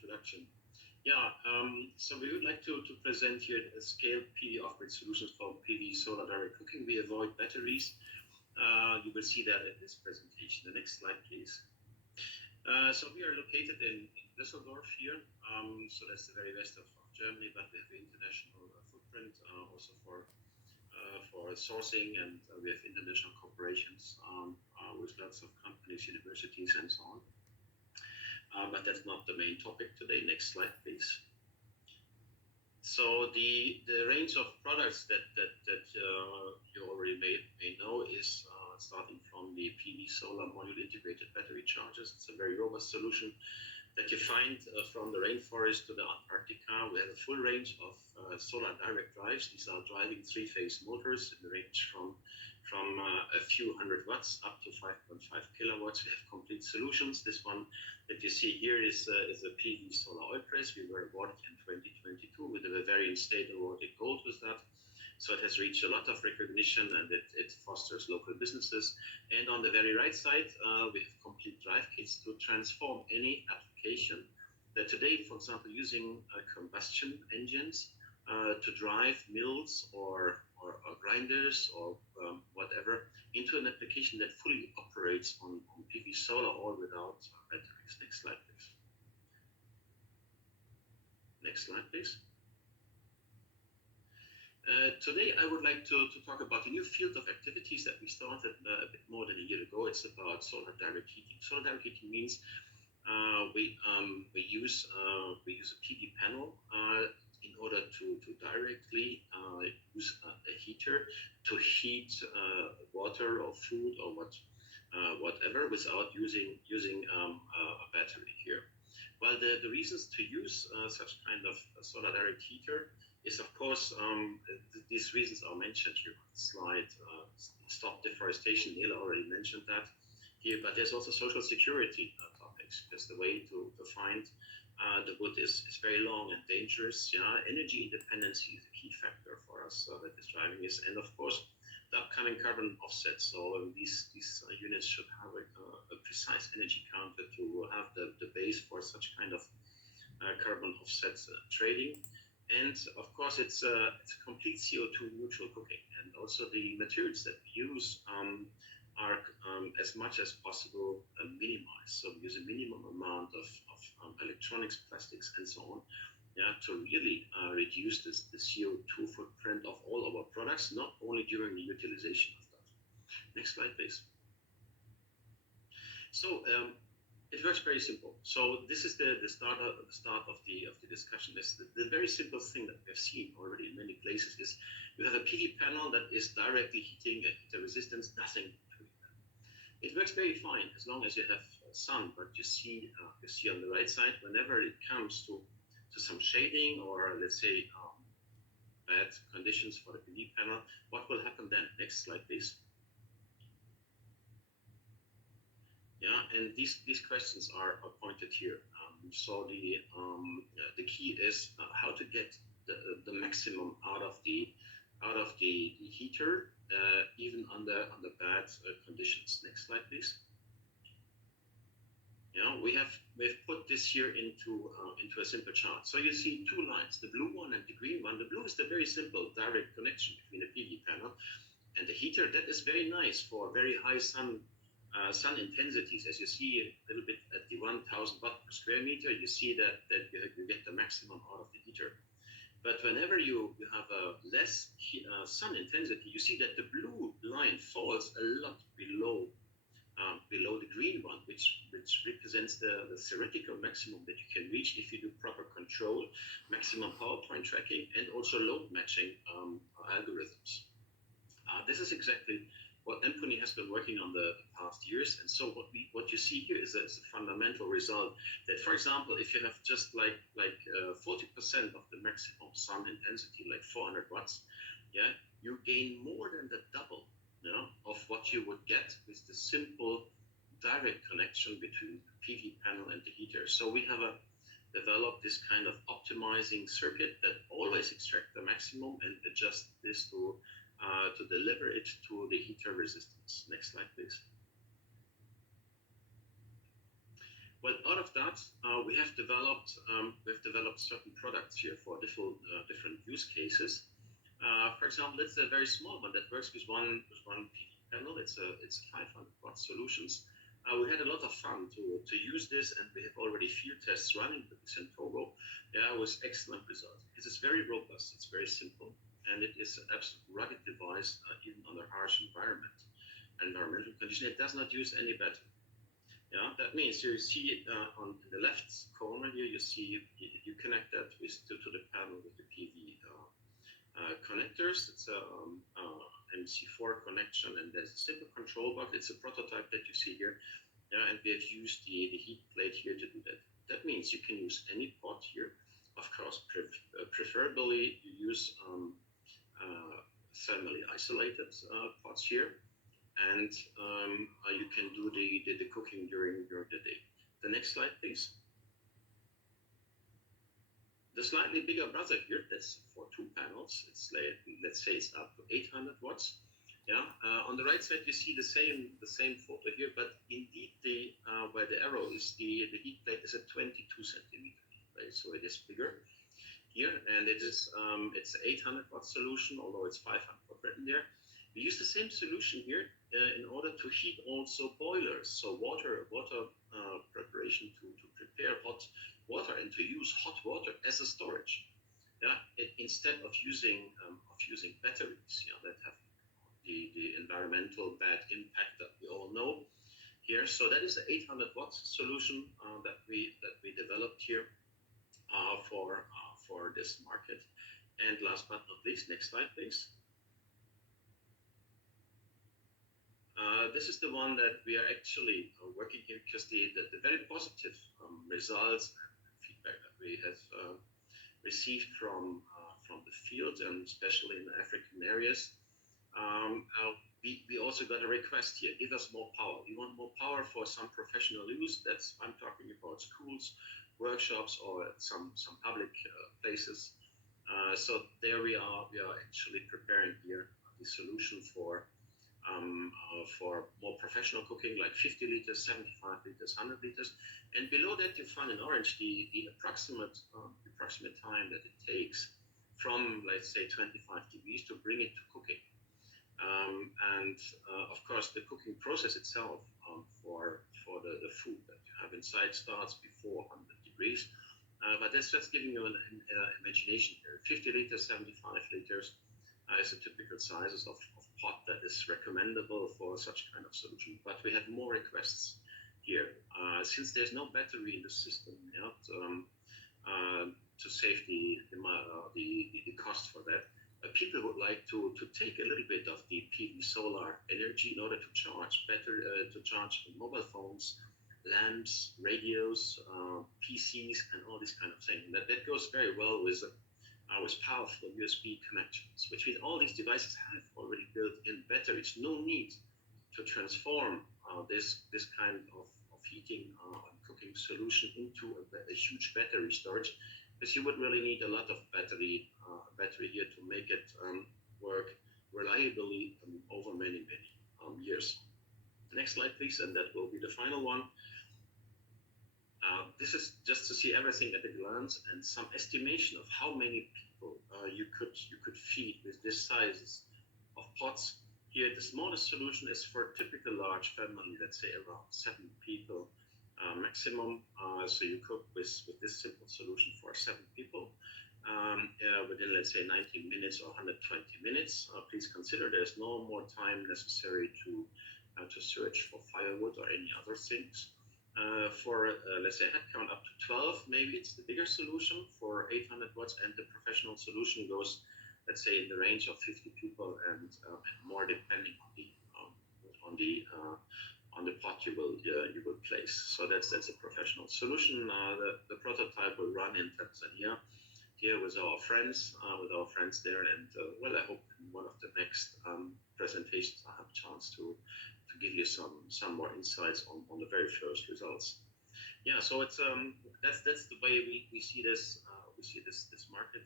introduction. Yeah, so we would like to present here a scaled PV off-grid solutions for PV solar direct cooking. We avoid batteries. You will see that in this presentation. The next slide, please. So we are located in Düsseldorf here. So that's the very west of Germany, but we have an international footprint also for sourcing, and we have international corporations with lots of companies, universities, and so on. But that's not the main topic today. Next slide, please. So the range of products that you already may know is starting from the PV solar module integrated battery chargers. It's a very robust solution that you find from the rainforest to the Antarctica. We have a full range of solar direct drives. These are driving three-phase motors in the range from a few hundred watts up to 5.5 kilowatts. We have complete solutions. This one that you see here is a PV solar oil press. We were awarded in 2022 with a Bavarian State awarded gold with that. So it has reached a lot of recognition, and it fosters local businesses. And on the very right side, we have complete drive kits to transform any application that today, for example, using combustion engines to drive mills or grinders or whatever into an application that fully operates on PV solar or without batteries. Next slide, please. Next slide, please. Today, I would like to talk about a new field of activities that we started a bit more than a year ago. It's about solar direct heating. Solar direct heating means we use a PV panel in order to directly use a heater to heat water or food or whatever without using a battery here. Well, the reasons to use such kind of solar direct heater is, of course, these reasons are mentioned here on the slide. Stop deforestation, Neil already mentioned that here, but there's also social security topics, because the way to find the wood is very long and dangerous. Yeah, energy independence is a key factor for us that is driving this, and of course, the upcoming carbon offset. So these units should have a precise energy counter to have the base for such kind of carbon offset trading. And of course, it's a complete CO2 neutral cooking, and also the materials that we use are as much as possible minimized. So we use a minimum amount of electronics, plastics, and so on, yeah, to really reduce the CO2 footprint of all our products, not only during the utilization of that. Next slide, please. So it works very simple. So this is the start of the discussion. The very simple thing that we've seen already in many places is you have a PV panel that is directly heating a heater resistance, nothing between them. It works very fine as long as you have sun, but you see on the right side, whenever it comes to some shading or let's say bad conditions for the PV panel, what will happen then? Next slide, please. Yeah, and these questions are pointed here. So the key is how to get the maximum out of the heater, even under bad conditions. Next slide, please. Yeah, we've put this here into a simple chart. So you see two lines, the blue one and the green one. The blue is the very simple direct connection between the PV panel and the heater. That is very nice for very high sun intensities. As you see a little bit at the 1000 watt per square meter, you see that you get the maximum out of the heater. But whenever you have a less sun intensity, you see that the blue line falls a lot below the green one, which represents the theoretical maximum that you can reach if you do proper control, maximum power point tracking, and also load matching algorithms. This is exactly what EMPO-NI has been working on the past years. And so what you see here is a fundamental result that, for example, if you have just like 40% of the maximum sun intensity, like 400 watts, yeah, you gain more than the double, you know, of what you would get with the simple direct connection between the PV panel and the heater. So we have developed this kind of optimizing circuit that always extract the maximum and adjust this to deliver it to the heater resistance. Next slide, please. Well, out of that, we have developed certain products here for different use cases. For example, it's a very small one that works with one PV panel. It's a 500 watt solutions. We had a lot of fun to use this, and we have already field tests running with this in Togo. Yeah, with excellent results. It is very robust. It's very simple, and it is an absolute rugged device, even under harsh environmental condition. It does not use any battery. Yeah, that means you see on the left corner here, you connect that to the panel with the PV connectors. It's a MC4 connection, and there's a simple control box. It's a prototype that you see here. Yeah, and we have used the heat plate here to do that. That means you can use any pot here. Of course, preferably you use thermally isolated pots here, and you can do the cooking during the day. The next slide, please. The slightly bigger brother here, that's for 2 panels. It's like, let's say it's up to 800 watts. Yeah. On the right side, you see the same photo here, but indeed where the arrow is, the heat plate is a 22 centimeter heat plate, so it is bigger here, and it's 800 watt solution, although it's 500 watt written there. We use the same solution here in order to heat also boilers, so water preparation to prepare hot water and to use hot water as a storage. Yeah, instead of using batteries, that have the environmental bad impact that we all know here. So that is the 800 watt solution that we developed here for this market. And last but not least, next slide, please. This is the one that we are actually working here, because the very positive results and feedback that we have received from the field, and especially in the African areas. We also got a request here: give us more power. We want more power for some professional use. I'm talking about schools, workshops, or some public places. So there we are actually preparing here the solution for more professional cooking, like 50 liters, 75 liters, 100 liters. And below that, you find in orange the approximate time that it takes from, let's say, 25 degrees to bring it to cooking. And of course, the cooking process itself for the food that you have inside starts before 100 degrees. But that's just giving you an imagination here. 50 liters, 75 liters is the typical sizes of pot that is recommendable for such kind of solution. But we have more requests here. Since there's no battery in the system, to save the cost for that, people would like to take a little bit of the PV solar energy in order to charge mobile phones, lamps, radios, PCs, and all this kind of thing. That goes very well with powerful USB connections, which means all these devices have already built-in batteries. No need to transform this kind of heating and cooking solution into a huge battery storage, because you would really need a lot of battery here to make it work reliably over many years. Next slide, please, and that will be the final one. This is just to see everything at a glance and some estimation of how many people you could feed with this sizes of pots. Here, the smallest solution is for a typical large family, let's say around 7 people maximum. So you cook with this simple solution for 7 people within, let's say, 90 minutes or 120 minutes. Please consider there's no more time necessary to search for firewood or any other things. For let's say head count up to 12, maybe it's the bigger solution for 800 watts, and the professional solution goes, let's say, in the range of 50 people and more, depending on the pot you will place. So that's a professional solution. The prototype will run in Tanzania here with our friends there, and well, I hope in one of the next presentations I have a chance to give you some more insights on the very first results. Yeah, so it's that's the way we see this. We see this market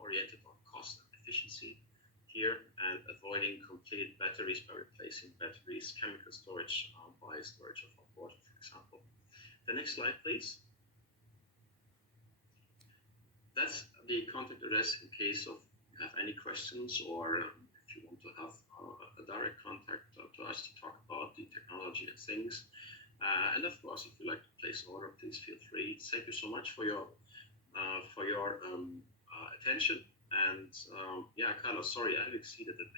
oriented on cost and efficiency here, and avoiding complete batteries by replacing batteries, chemical storage by storage of hot water, for example. The next slide, please. That's the contact address in case of you have any questions, or if you want to have a direct contact to us to talk about the technology and things. And of course, if you like to place an order, please feel free. Thank you so much for your attention. And yeah, Carlos, sorry, I've exceeded a bit.